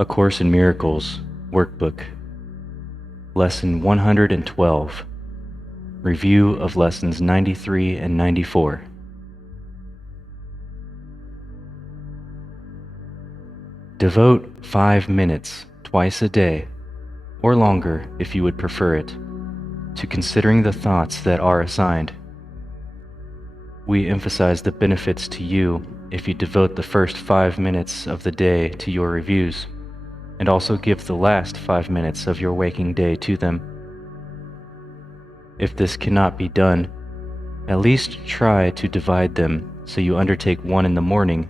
A Course in Miracles, Workbook, Lesson 112, Review of Lessons 93 and 94. Devote 5 minutes twice a day, or longer if you would prefer it, to considering the thoughts that are assigned. We emphasize the benefits to you if you devote the first 5 minutes of the day to your reviews, and also give the last 5 minutes of your waking day to them. If this cannot be done, at least try to divide them so you undertake one in the morning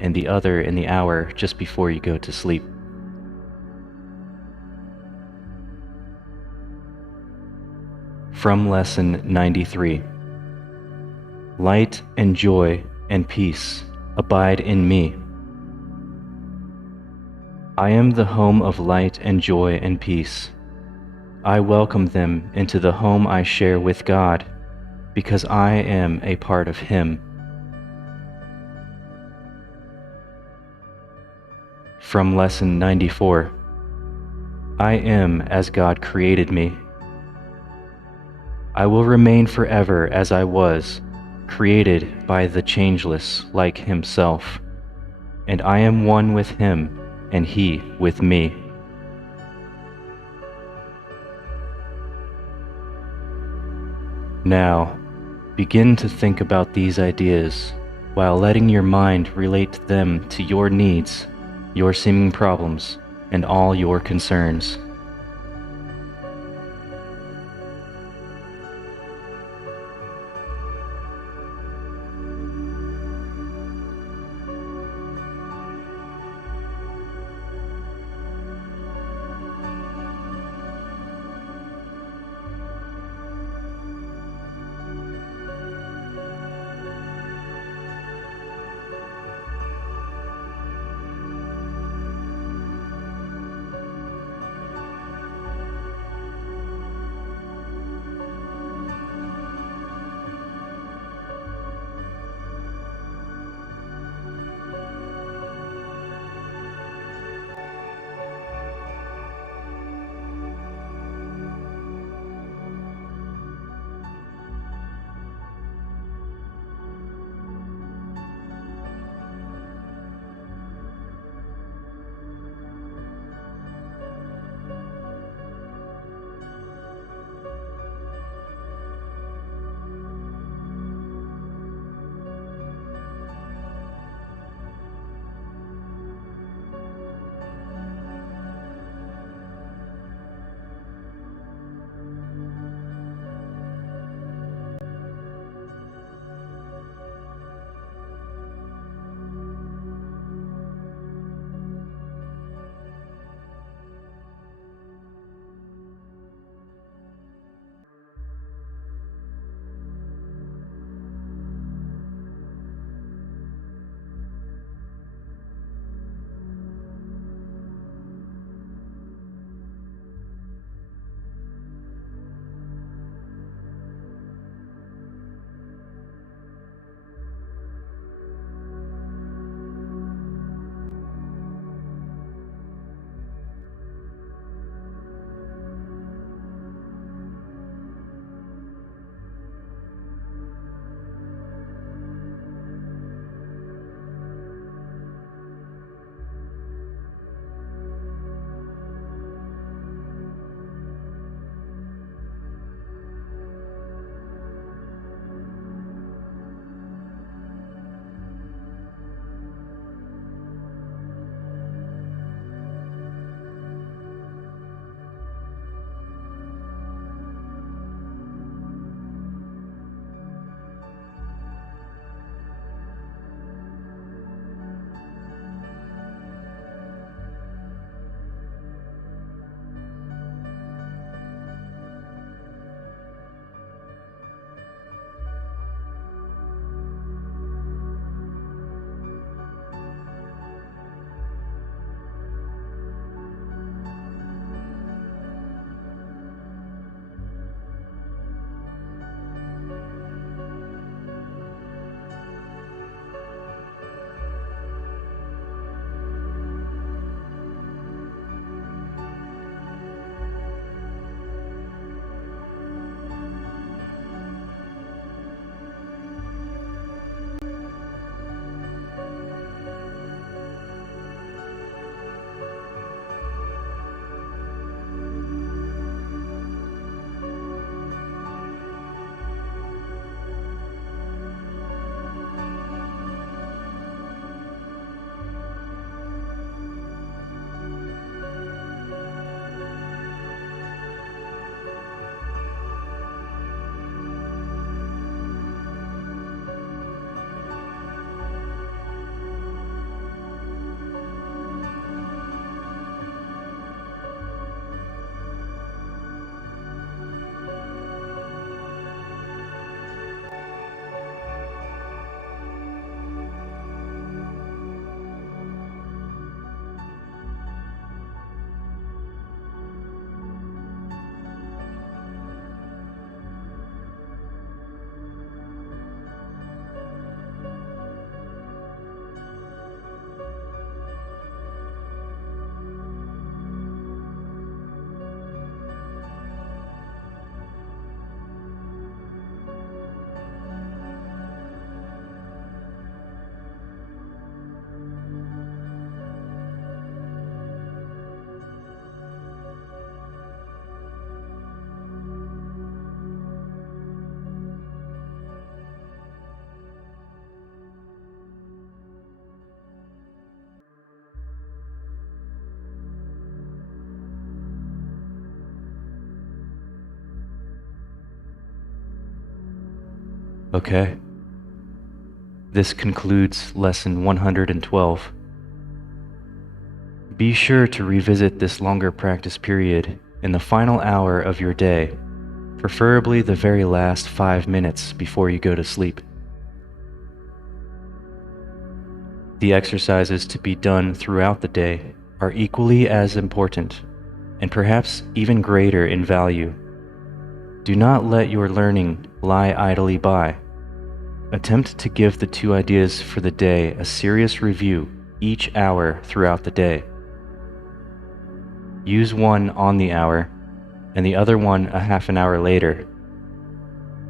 and the other in the hour just before you go to sleep. From Lesson 93. Light and joy and peace abide in me. I am the home of light and joy and peace. I welcome them into the home I share with God, because I am a part of Him. From Lesson 94. I am as God created me. I will remain forever as I was, created by the changeless like Himself, and I am one with Him, and He with me. Now, begin to think about these ideas while letting your mind relate them to your needs, your seeming problems, and all your concerns. Okay. This concludes Lesson 112. Be sure to revisit this longer practice period in the final hour of your day, preferably the very last 5 minutes before you go to sleep. The exercises to be done throughout the day are equally as important, and perhaps even greater in value. Do not let your learning lie idly by. Attempt to give the 2 ideas for the day a serious review each hour throughout the day. Use one on the hour, and the other one a half an hour later.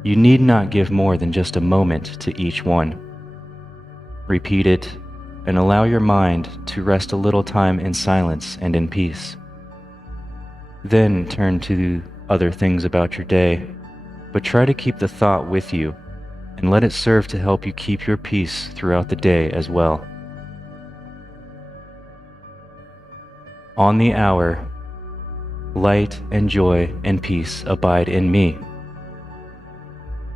You need not give more than just a moment to each one. Repeat it, and allow your mind to rest a little time in silence and in peace. Then turn to other things about your day, but try to keep the thought with you, and let it serve to help you keep your peace throughout the day as well. On the hour, light and joy and peace abide in me.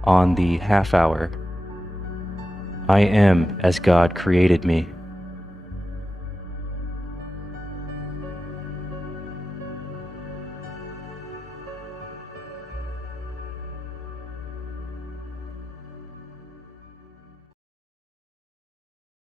On the half hour, I am as God created me.